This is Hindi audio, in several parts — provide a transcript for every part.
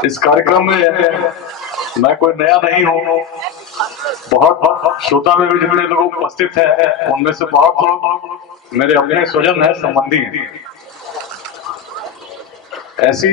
इस कार्यक्रम में मैं कोई नया नहीं हूँ। बहुत श्रोता में भी जितने लोग उपस्थित हैं उनमें से बहुत लोग मेरे अपने स्वजन हैं, संबंधी हैं। ऐसी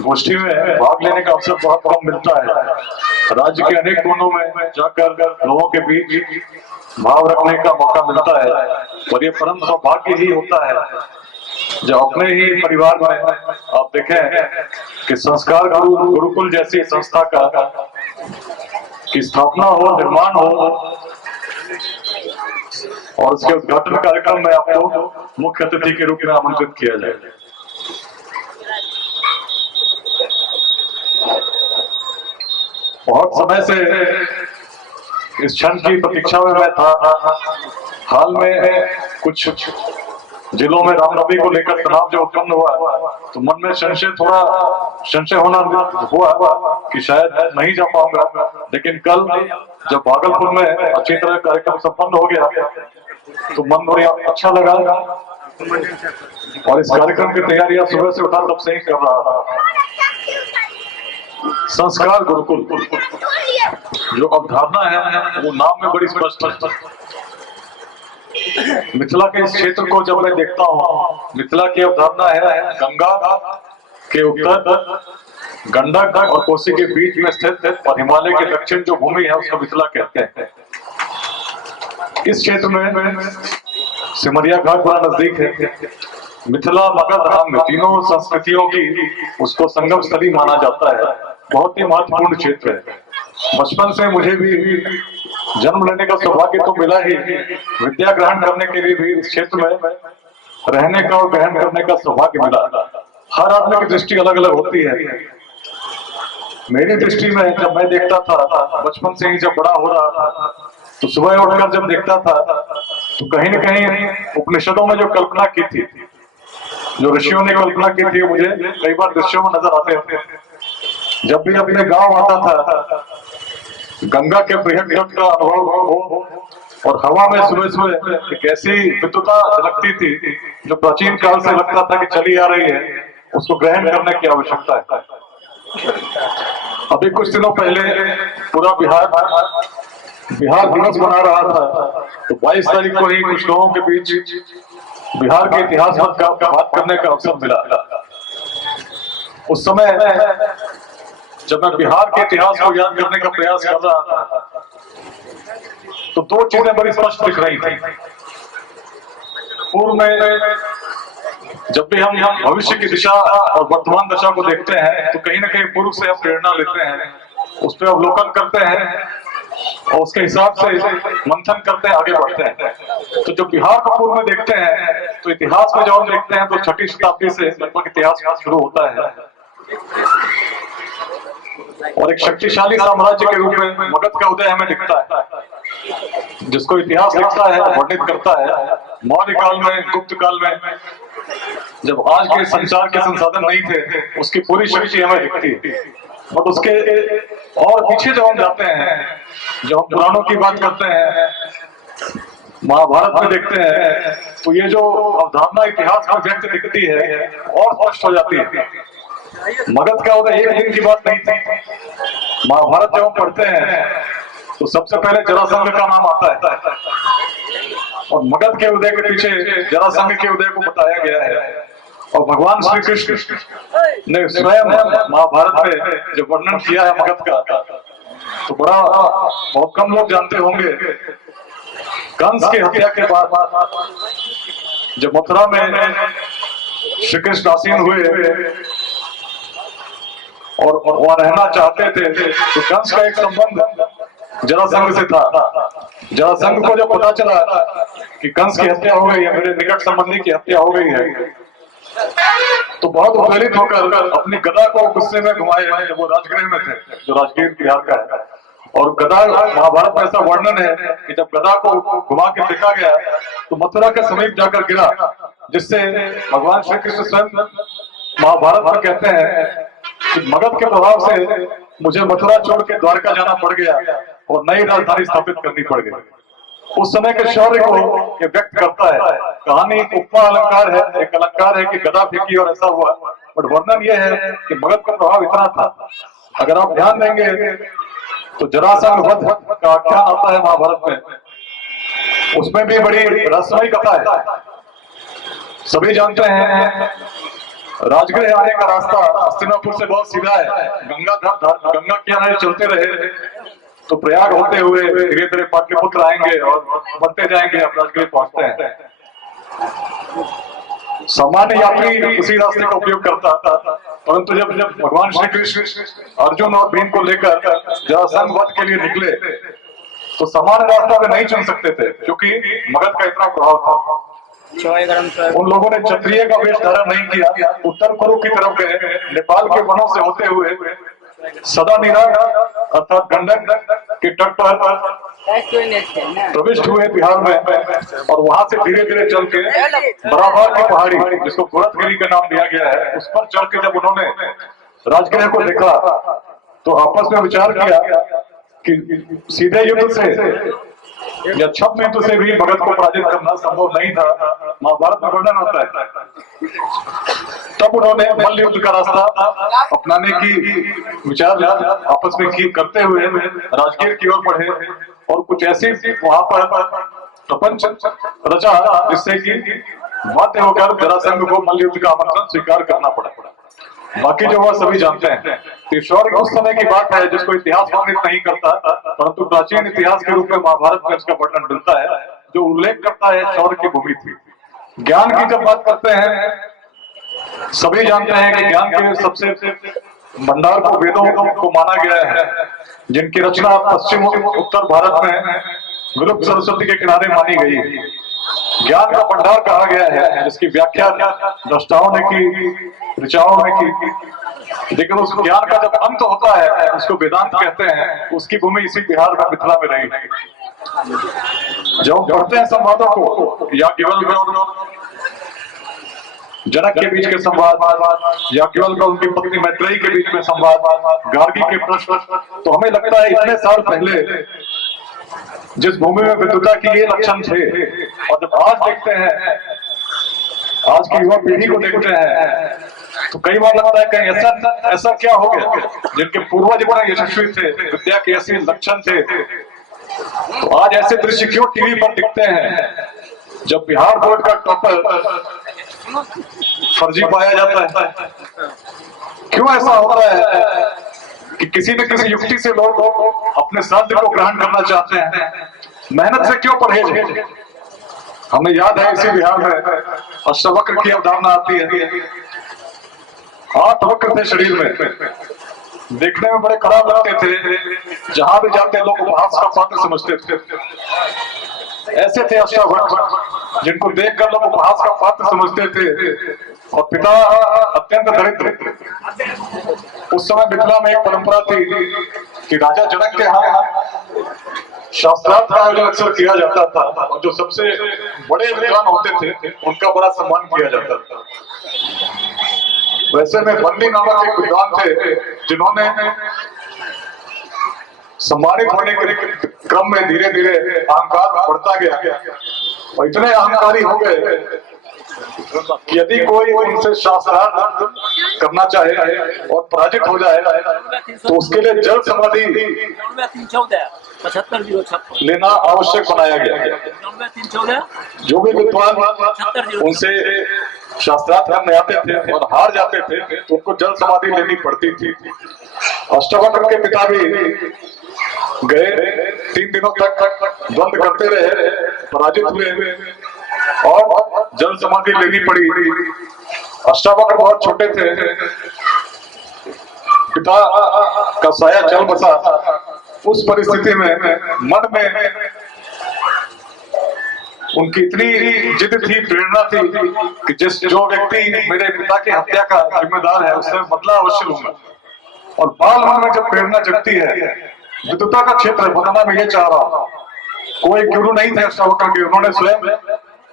गोष्ठी में भाग लेने का अवसर बहुत कम मिलता है। राज्य के अनेक कोनों में जाकर लोगों के बीच भाव रखने का मौका मिलता है और ये परम सौभाग्य ही होता है जो अपने ही परिवार में आप देखें कि संस्कार गुरुकुल जैसी संस्था का की स्थापना हो, निर्माण हो और उसके उद्घाटन कार्यक्रम में आपको मुख्य अतिथि के रूप में आमंत्रित किया जाए। बहुत समय से इस क्षण की प्रतीक्षा में मैं था। हाल में कुछ जिलों में रामनवमी को लेकर तनाव जो उत्पन्न हुआ तो मन में संशय होना हुआ कि शायद नहीं जा पाऊंगा। लेकिन कल जब भागलपुर में अच्छी तरह कार्यक्रम संपन्न हो गया तो मन बड़ा अच्छा लगा और इस कार्यक्रम की तैयारियां सुबह से उठा तब से ही कर रहा था। संस्कार गुरुकुल जो अवधारणा है वो नाम में बड़ी स्पष्ट है। मिथिला के इस क्षेत्र को जब मैं देखता हूँ, मिथिला की अवधारणा है गंगा के उत्तर, गंडक और कोसी के बीच में स्थित और हिमालय के दक्षिण जो भूमि है उसको मिथिला कहते हैं। इस क्षेत्र में सिमरिया घाट बड़ा नजदीक है। मिथिला, मगध, अंग तीनों संस्कृतियों की उसको संगम स्थली माना जाता है। बहुत ही महत्वपूर्ण क्षेत्र है। बचपन से मुझे भी जन्म लेने का सौभाग्य तो मिला ही, विद्या ग्रहण करने के लिए भी इस क्षेत्र में रहने का और ग्रहण करने का सौभाग्य मिला। हर आदमी की दृष्टि अलग अलग होती है। मेरी दृष्टि में जब मैं देखता था, बचपन से ही जब बड़ा हो रहा था तो सुबह उठकर जब देखता था तो कहीं न कहीं उपनिषदों में जो कल्पना की थी, जो ऋषियों ने कल्पना की थी, मुझे कई बार दृश्यों में नजर आते थे। जब भी अपने गांव आता था, गंगा के बृहद तट का अनुभव हो और हवा में सुबह सुबह एक ऐसी विद्युता झलकती थी जो प्राचीन काल से लगता था कि चली आ रही है, उसको ग्रहण करने की आवश्यकता है। अभी कुछ दिनों पहले पूरा बिहार दिवस मना रहा था तो 22 तारीख को ही कुछ लोगों के बीच बिहार के इतिहास पर बात करने का अवसर मिला। उस समय जब मैं बिहार के इतिहास को याद करने का प्रयास कर रहा था तो दो चीजें बड़ी स्पष्ट दिख रही थी। पूर्व में जब भी हम भविष्य की दिशा और वर्तमान दशा को देखते हैं तो कहीं ना कहीं पूर्व से हम प्रेरणा लेते हैं, उस पर अवलोकन करते हैं और उसके हिसाब से मंथन करते हैं, आगे बढ़ते हैं। तो जब बिहार को पूर्व में देखते हैं तो इतिहास में जब हम देखते हैं तो 6वीं शताब्दी से लगभग इतिहास शुरू होता है और एक शक्तिशाली साम्राज्य के रूप में मगध का उदय हमें दिखता है, जिसको इतिहास लिखता है, वर्णित करता है। मौर्य काल में, गुप्त काल में, जब आज के संचार के संसाधन नहीं थे, उसकी पूरी शक्ति हमें दिखती है। बट उसके और पीछे जब हम जाते हैं, जब हम पुराणों की बात करते हैं, महाभारत में देखते हैं तो ये जो अवधारणा इतिहास में व्यक्त दिखती है और स्पष्ट हो जाती है। मगध का उदय एक दिन की बात नहीं थी। महाभारत जब हम पढ़ते हैं तो सबसे पहले जरासंध का नाम आता है और मगध के उदय के पीछे जरासंध के उदय को बताया गया है। और भगवान श्री कृष्ण ने स्वयं महाभारत में जो वर्णन किया है मगध का तो बहुत कम लोग जानते होंगे। कंस की हत्या के बाद जब मथुरा में श्री कृष्ण आसीन हुए और वहां रहना चाहते थे तो कंस का एक संबंध जरासंध से था। जरासंध को जब पता चला कि कंस की हत्या हो गई है, मेरे निकट संबंधी की हत्या हो गई है, तो बहुत उत्प्रेरित होकर अपनी गदा को गुस्से में घुमाए हैं जब वो राजगृह में थे, जो राजगीर बिहार का है। और गदा, महाभारत में ऐसा वर्णन है कि जब गदा को घुमा के फेंका गया तो मथुरा के समीप जाकर गिरा, जिससे भगवान श्री कृष्ण स्वयं महाभारत में कहते हैं कि मगध के प्रभाव से मुझे मथुरा छोड़ के द्वारका जाना पड़ गया और नई राजधानी स्थापित करनी पड़ गई। उस समय के शौर्य को ये व्यक्त करता है। कहानी एक उपमा अलंकार है, एक अलंकार है कि गदा फेंकी और ऐसा हुआ, बट वर्णन यह है कि मगध का प्रभाव इतना था। अगर आप ध्यान देंगे तो जरासंध वध का आख्यान आता है महाभारत में, उसमें भी बड़ी रहस्यमयी कथा है। सभी जानते हैं राजगृह आने का रास्ता हस्तिनापुर से बहुत सीधा है। गंगा के किनारे चलते रहे तो प्रयाग होते हुए धीरे धीरे पाटलिपुत्र आएंगे और बढ़ते जाएंगे, अब राजगृह पहुंचते हैं। सामान्य यात्री उसी रास्ते का उपयोग करता था, परंतु जब भगवान श्री कृष्ण अर्जुन और भीम को लेकर जरासंध वध के लिए निकले तो सामान्य रास्ता वे नहीं चुन सकते थे, क्योंकि मगध का इतना प्रभाव था। उन लोगों ने क्षत्रिय का वेश धारण नहीं किया, उत्तर कुरु की तरफ गए, नेपाल के वनों से होते हुए सदानीरा अर्थात गंडक के तट पर प्रविष्ट हुए बिहार में, और वहां से धीरे धीरे चल के बराबर की पहाड़ी जिसको गोरखगिरी का नाम दिया गया है, उस पर चढ़ के जब उन्होंने राजगृह को देखा तो आपस में विचार किया कि सीधे युद्ध से या छद्म युद्ध से भी मगध को पराजित करना संभव नहीं था। महाभारत में वर्णन होता है। तब उन्होंने मल्ल युद्ध का रास्ता अपनाने की विचार आपस में करते हुए राजगीर की ओर बढ़े और कुछ ऐसी वहां पर प्रपंच रचा जिससे कि बाध्य होकर जरासंध को मल्ल युद्ध का आमंत्रण स्वीकार करना पड़ा। बाकी जो वह सभी जानते हैं। तो शौर्य उस समय की बात है जिसको इतिहास वर्णित नहीं करता, परंतु प्राचीन इतिहास के रूप में महाभारत में इसका वर्णन मिलता है, जो उल्लेख करता है शौर्य की भूमि थी। ज्ञान की जब बात करते हैं, सभी जानते हैं कि ज्ञान के सबसे भंडार को वेदों को माना गया है, जिनकी रचना पश्चिम उत्तर भारत में विलुप्त सरस्वती के किनारे मानी गई है। ज्ञान का भंडार कहा गया है, जिसकी व्याख्या दृष्टाओं ने की, ऋचाओं ने की, लेकिन उस ज्ञान का जब अंत होता है उसको वेदांत कहते हैं। उसकी भूमि इसी बिहार में मिथिला में रही। जब पढ़ते हैं संवादों को, याज्ञवल्क्य और जनक के बीच के संवाद, याज्ञवल्क्य और उनकी पत्नी मैत्रेयी के बीच में संवाद, गार्गी के प्रश्न, तो हमें लगता है इतने साल पहले जिस भूमि में विद्वता की ये लक्षण थे, और जब आज देखते हैं, आज की युवा पीढ़ी को देखते हैं, तो कई बार लगता है कहीं ऐसा क्या हो गया, जिनके पूर्वज बड़े यशस्वी थे, विद्या के ऐसे लक्षण थे, तो आज ऐसे दृश्य क्यों टीवी पर दिखते हैं? जब बिहार बोर्ड का टॉपर फर्जी पाया जाता है, क्यों ऐसा होता है कि किसी न किसी युक्ति से लोग अपने साध्य को ग्रहण करना चाहते हैं? मेहनत से क्यों परहेज है? हमें याद है इसी बिहार में अष्टवक्र की अवधारणा आती है। 8 वक्र थे शरीर में, देखने में बड़े खराब लगते थे, जहां भी जाते लोग उपहास का पात्र समझते थे। ऐसे थे अष्टवक्र जिनको देखकर लोग उपहास का पात्र समझते थे, और पिता अत्यंत दरिद्र। उस समय मिथिला में एक परंपरा थी कि राजा जनक के यहाँ शास्त्रार्थ का आयोजन अक्सर किया जाता था, और जो सबसे बड़े विद्वान होते थे उनका बड़ा सम्मान किया जाता था। वैसे में बंदी नामक एक विद्वान थे, जिन्होंने सम्मानित होने के क्रम में धीरे धीरे अहंकार बढ़ता गया, और इतने अहंकारी हो गए कि यदि कोई उनसे शास्त्रार्थ करना चाहे और पराजित हो जाए तो उसके लिए जल समाधि लेना आवश्यक बनाया गया। जो भी विद्वान उनसे शास्त्रार्थ करने आते थे और हार जाते थे तो उनको जल समाधि लेनी पड़ती थी। अष्टवक्र के पिता भी गए, 3 दिनों तक द्वंद करते रहे, पराजित हुए और जल समाधि लेनी पड़ी। अष्टावक्र बहुत छोटे थे, पिता का साया चल बसा। उस परिस्थिति में मन में उनकी इतनी जिद थी, प्रेरणा थी कि जो व्यक्ति मेरे पिता की हत्या का जिम्मेदार है उससे बदला अवश्य लूंगा। और बाल मन में जब प्रेरणा जगती है, विद्वता का क्षेत्र बनाना मैं ये चाह रहा हूँ। कोई गुरु नहीं थे अष्टावक्र के, उन्होंने स्वयं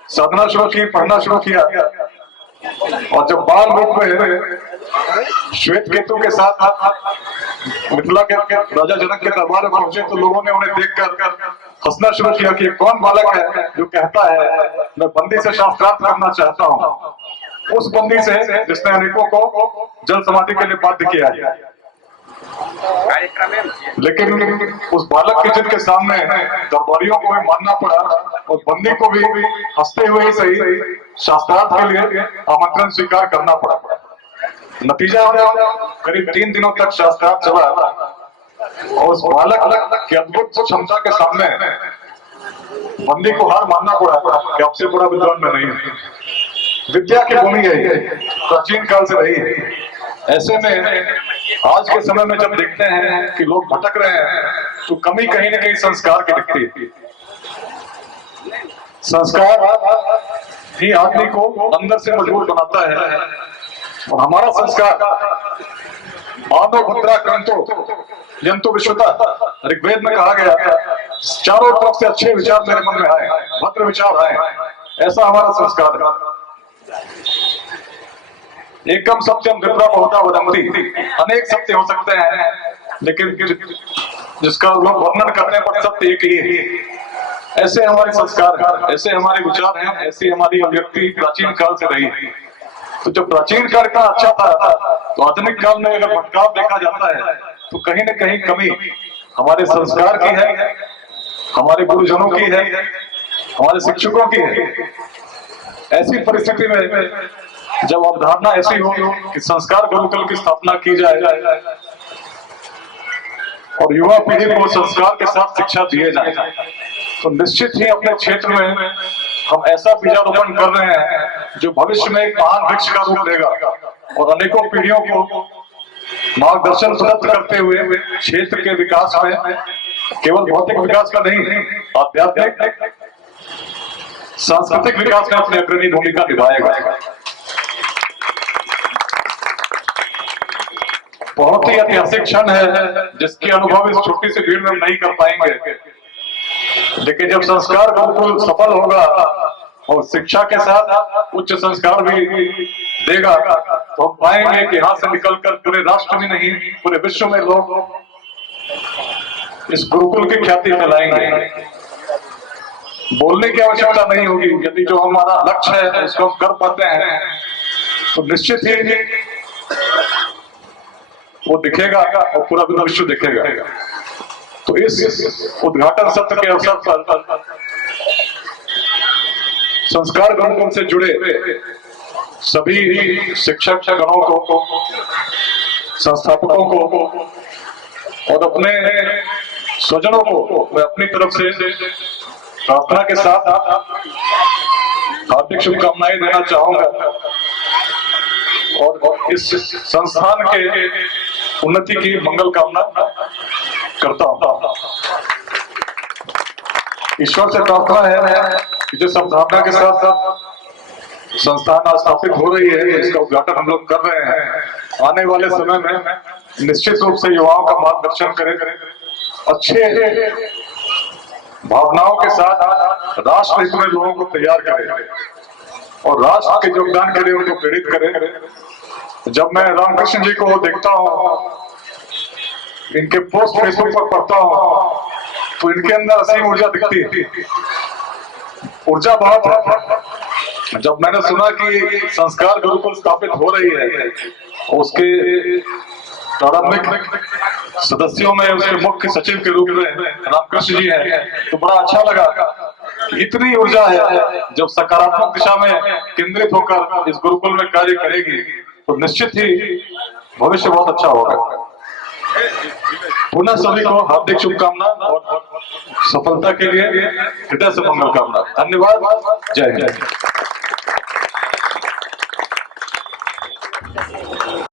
साधना शुरू की, पढ़ना शुरू किया, और जब बाल रूप में श्वेत केतु के साथ मिथिला के राजा जनक के दरबार में पहुंचे तो लोगों ने उन्हें देखकर हंसना शुरू किया कि कौन बालक है जो कहता है मैं बंदी से शास्त्रार्थ करना चाहता हूँ। उस बंदी से जिसने अनेकों को जल समाधि के लिए बाध्य किया है। लेकिन उस बालक के जिद के सामने दरबारियों को भी मानना पड़ा और बंदी को भी हंसते हुए ही सही शास्त्रार्थ के लिए आमंत्रण स्वीकार करना पड़ा। नतीजा करीब 3 दिनों तक शास्त्रार्थ चला और उस बालक की अद्भुत क्षमता के सामने बंदी को हार मानना पड़ा कि आपसे बड़ा विद्वान मैं नहीं हूं। विद्या की भूमि है, प्राचीन काल से रही है। ऐसे में आज के समय में जब देखते हैं कि लोग भटक रहे हैं तो कमी कहीं न कहीं संस्कार की दिखती है। संस्कार ही आदमी को अंदर से मजबूत बनाता है और हमारा संस्कार आदो भद्रा कंतो यंतो विश्वता, ऋग्वेद में कहा गया चारों तरफ से अच्छे विचार मेरे मन में आए, भद्र विचार आए, ऐसा हमारा संस्कार है। एकम सत्यम विप्रा बहुधा वदन्ति, अनेक सत्य हो सकते हैं लेकिन जिसका लोग वर्णन करने पर सत्य एक ही है। ऐसे हमारे संस्कार हैं, ऐसे हमारे विचार हैं, ऐसी हमारी अभिव्यक्ति प्राचीन काल से रही है। तो जो प्राचीन काल का अच्छा था तो आधुनिक काल में अगर भटकाव देखा जाता है तो कहीं न कहीं कमी हमारे संस्कार की है, हमारे गुरुजनों की है, हमारे शिक्षकों की है। ऐसी परिस्थिति में जब अवधारणा ऐसी हो कि संस्कार गुरुकुल की स्थापना की जाए और युवा पीढ़ी को संस्कार के साथ शिक्षा दिए जाए तो निश्चित ही अपने क्षेत्र में हम ऐसा बीजारोपण कर रहे हैं जो भविष्य में एक महान वृक्ष का रूप लेगा और अनेकों पीढ़ियों को मार्गदर्शन प्रदत्त करते हुए क्षेत्र के विकास में केवल भौतिक विकास का नहीं, आध्यात्मिक सांस्कृतिक विकास में अपनी अग्रणी भूमिका निभाएगा। बहुत ही ऐतिहासिक क्षण है जिसके अनुभव इस छोटी सी भीड़ में नहीं कर पाएंगे, लेकिन जब संस्कार गुरुकुल सफल होगा और शिक्षा के साथ उच्च संस्कार भी देगा तो हम पाएंगे कि यहां से निकलकर पूरे राष्ट्र में नहीं पूरे विश्व में लोग इस गुरुकुल की ख्याति फैलाएंगे। बोलने की आवश्यकता नहीं होगी, यदि जो हमारा लक्ष्य है उसको हम कर पाते हैं तो निश्चित ही वो दिखेगा और पूरा विश्व दिखेगा। तो इस उद्घाटन सत्र के अवसर पर संस्कार गुरुकुल से जुड़े सभी शिक्षक गणों को, संस्थापकों को और अपने स्वजनों को मैं अपनी तरफ से प्रार्थना के साथ हार्दिक शुभकामनाएं देना चाहूंगा और इस संस्थान के उन्नति की मंगल कामना करता हूं। ईश्वर से प्रार्थना है कि जिस अवधारणा के साथ संस्थान स्थापित हो रही है, इसका उद्घाटन हम लोग कर रहे हैं, आने वाले समय में निश्चित रूप से युवाओं का मार्गदर्शन करें, अच्छे भावनाओं के साथ राष्ट्र हित में लोगों को तैयार करें और राष्ट्र के योगदान के लिए उनको प्रेरित करें। जब मैं रामकृष्ण जी को देखता हूँ, इनके पोस्ट फेसबुक पर पढ़ता हूँ तो इनके अंदर असीम ऊर्जा दिखती है, ऊर्जा बहुत है। जब मैंने सुना कि संस्कार गुरुकुल स्थापित हो रही है, उसके प्रारंभिक सदस्यों में उसके मुख्य सचिव के रूप में रामकृष्ण जी हैं, तो बड़ा अच्छा लगा। इतनी ऊर्जा है जब सकारात्मक दिशा में केंद्रित होकर इस गुरुकुल में कार्य करेगी तो निश्चित ही भविष्य बहुत अच्छा होगा। पुनः सभी को हार्दिक शुभकामना और सफलता के लिए हृदय से मंगल कामना। धन्यवाद। जय हिंद।